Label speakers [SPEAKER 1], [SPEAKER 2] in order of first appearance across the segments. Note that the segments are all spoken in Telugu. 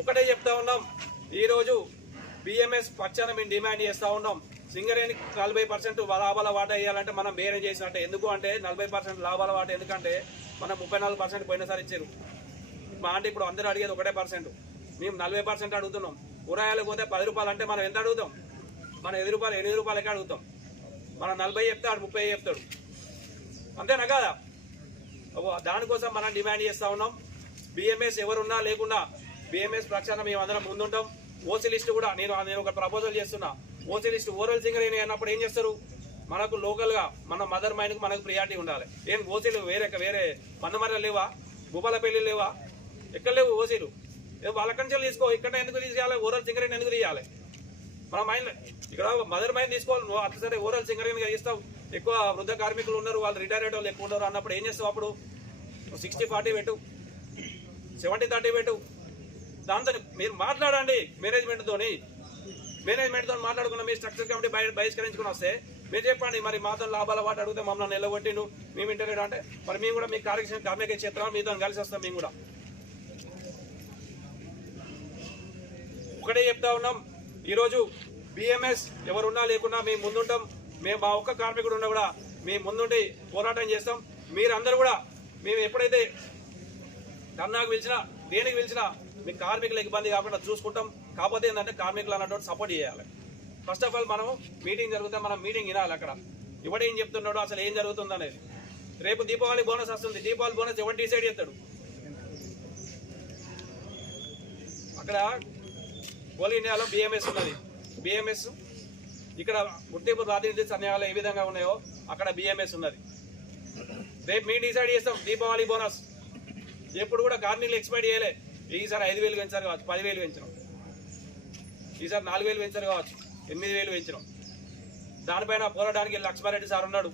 [SPEAKER 1] ఒకటే చెప్తా ఉన్నాం. ఈరోజు బిఎంఎస్ పచ్చని మేము డిమాండ్ చేస్తూ ఉన్నాం. సింగరేణి నలభై పర్సెంట్ లాభాల వాటా వేయాలంటే మనం బేరం చేసినట్టే. ఎందుకు అంటే నలభై పర్సెంట్ లాభాల వాటా ఎందుకంటే మనం ముప్పై నాలుగు పర్సెంట్ పోయినసారి ఇచ్చారు. మా అంటే ఇప్పుడు అందరూ అడిగేది ఒకటే పర్సెంట్. మేము నలభై పర్సెంట్ అడుగుతున్నాం. కూరగాయలకు పోతే పది రూపాయలు అంటే మనం ఎంత అడుగుతాం? మనం ఎనిమిది రూపాయలు ఎనిమిది రూపాయలకే అడుగుతాం. మనం నలభై చెప్తాడు ముప్పై చెప్తాడు. అంతేనా కదా? దానికోసం మనం డిమాండ్ చేస్తూ ఉన్నాం. బిఎంఎస్ ఎవరున్నా లేకుండా బిఎంఎస్ ప్రక్షాళన మేము అందరం ముందుంటాం. ఓసీ లిస్ట్ కూడా నేను నేను ఒక ప్రపోజల్ చేస్తున్నా. ఓసీ లిస్ట్ ఓరల్ సింగర్ అన్నప్పుడు ఏం చేస్తారు? మనకు లోకల్గా మన మదర్ మైండ్కి మనకు ప్రియారిటీ ఉండాలి. ఏం ఓసీలు వేరే వేరే మందమర్ర లేవా? భూపాలపల్లి లేవా? ఎక్కడ లేవు ఓసీలు వాళ్ళ కంచెలు తీసుకో ఇక్కడ ఎందుకు తీసేయాలి? ఓరల్ సింగర్ ఎందుకు తీయాలి? మన మైండ్ ఇక్కడ మదర్ మైండ్ తీసుకోవాలి. నువ్వు అట్లా సరే ఓరల్ సింగరింగ్ ఇస్తావు ఎక్కువ వృద్ధ కార్మికులు ఉన్నారు వాళ్ళు రిటైర్ వాళ్ళు ఎక్కువ ఉన్నారు అన్నప్పుడు ఏం చేస్తావు అప్పుడు? సిక్స్టీ ఫార్టీ పెట్టు. సెవెంటీ థర్టీ పెట్టు. దాంతో మీరు మాట్లాడండి మేనేజ్మెంట్తోని. మేనేజ్మెంట్తో మాట్లాడుకున్న మీ స్ట్రక్చర్ కమిటీ బయ బహిష్కరించుకుని వస్తే మీరు చెప్పండి మరి మాతో లాభాల వాటి అడిగితే మమ్మల్ని నిలబొట్టిండు మేము ఇంటర్వ్యూ అంటే మరి మేము కూడా మీ కార్యక్రమం కార్మిక క్షేత్రం మీతో కలిసి వస్తాం మేము కూడా. ఒకటే చెప్తా ఉన్నాం. ఈరోజు బిఎంఎస్ ఎవరున్నా లేకున్నా మేము ముందుంటాం. మేము మా ఒక్క కార్మికుడు ఉన్నా కూడా మేము ముందుండి పోరాటం చేస్తాం. మీరందరూ కూడా మేము ఎప్పుడైతే ధర్నాకు పిలిచినా దేనికి పిలిచినా మీ కార్మికులకు ఇబ్బంది కాకుండా చూసుకుంటాం. కాకపోతే ఏంటంటే కార్మికులు అన్నటువంటి సపోర్ట్ చేయాలి. ఫస్ట్ ఆఫ్ ఆల్ మనం మీటింగ్ జరిగితే మనం మీటింగ్ వినాలి అక్కడ. ఎవడేం చెప్తున్నాడో అసలు ఏం జరుగుతుంది అనేది రేపు దీపావళి బోనస్ వస్తుంది. దీపావళి బోనస్ ఎవరు డిసైడ్ చేస్తాడు? అక్కడ కోల్ ఇండియాలో బిఎంఎస్ ఉన్నది. బిఎంఎస్ ఇక్కడ గుర్తింపు ప్రాతినిధ్య సన్యాలు ఏ విధంగా ఉన్నాయో అక్కడ బిఎంఎస్ ఉన్నది. రేపు మేము డిసైడ్ చేస్తాం. దీపావళి బోనస్ ఎప్పుడు కూడా కార్మికులు ఎక్స్పైర్ చేయలే. ఈసారి ఐదు వేలు పెంచారు కావచ్చు పదివేలు పెంచడం ఈసారి నాలుగు వేలు పెంచారు కావచ్చు ఎనిమిది వేలు పెంచడం దానిపైన పోరాటానికి లక్ష్మారెడ్డి సార్ ఉన్నాడు.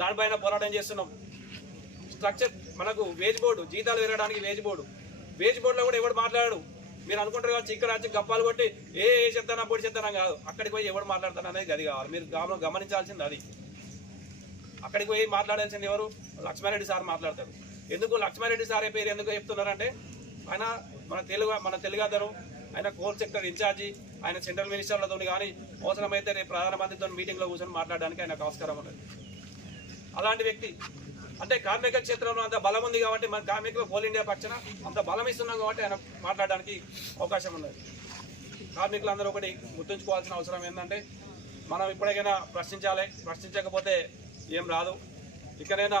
[SPEAKER 1] దానిపైన పోరాటం చేస్తున్నాం. స్ట్రక్చర్ మనకు వేజ్ బోర్డు జీతాలు పెరగడానికి వేజ్ బోర్డు. వేజ్ బోర్డులో కూడా ఎవడు మాట్లాడాడు? మీరు అనుకుంటారు కావచ్చు ఇక్కడ వచ్చి గప్పాలు కొట్టి ఏ ఏ చెప్తానా పొడి చెప్తానా కాదు. అక్కడికి పోయి ఎవడు మాట్లాడతాను అనేది గది కావాలి. మీరు గమనం గమనించాల్సింది అది. అక్కడికి పోయి మాట్లాడాల్సింది ఎవరు? లక్ష్మారెడ్డి సార్ మాట్లాడతారు. ఎందుకు లక్ష్మారెడ్డి సారే పేరు ఎందుకు చెప్తున్నారంటే ఆయన మన తెలుగు మన తెలుగు ఆయన కోల్ సెక్టర్ ఇన్ఛార్జి ఆయన సెంట్రల్ మినిస్టర్లతో కానీ అవసరమైతే రేపు ప్రధానమంత్రితో మీటింగ్లో కూర్చొని మాట్లాడడానికి ఆయనకు ఆస్కారం ఉన్నది. అలాంటి వ్యక్తి అంటే కార్మిక క్షేత్రంలో అంత బలం ఉంది కాబట్టి మన కార్మికులు కోల్ ఇండియా పక్షన అంత బలం ఇస్తున్నాం కాబట్టి ఆయన మాట్లాడడానికి అవకాశం ఉన్నది. కార్మికులందరూ ఒకటి గుర్తుంచుకోవాల్సిన అవసరం ఏంటంటే మనం ఇప్పటికైనా ప్రశ్నించాలి ప్రశ్నించకపోతే ఏం రాదు. ఇకనైనా